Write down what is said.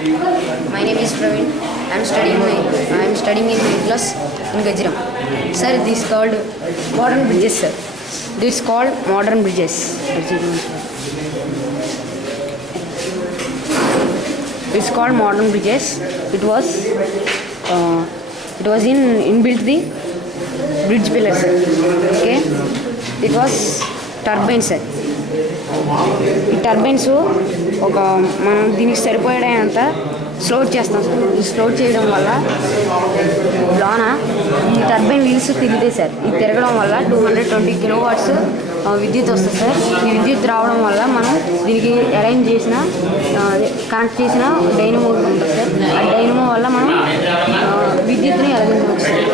My name is Praveen. I am studying in my class in Gajiram. Sir, this is called modern bridges, sir. This is called modern bridges. It's called modern bridges. It was in inbuilt the bridge pillars, sir. Okay. It was turbine, sir. ఈ turbines ఒక మనం దీనికి సరిపోయేంత slot చేస్తాం sir. ఈ slot చేయడం వల్ల లోన ఈ టర్బైన్ వీల్స్ తిరుగుతాయి సార్. ఇది తిరగడం వల్ల 220 kW విద్యుత్ వస్తుంది సార్. ఈ విద్యుత్ రావడం వల్ల మనం దీనికి అరేంజ్ చేసిన కనెక్ట్ చేసిన డైనమో ఉంటుంది సార్. ఆ డైనమో వల్ల మనం విద్యుత్ని ఎలగించవచ్చు సార్.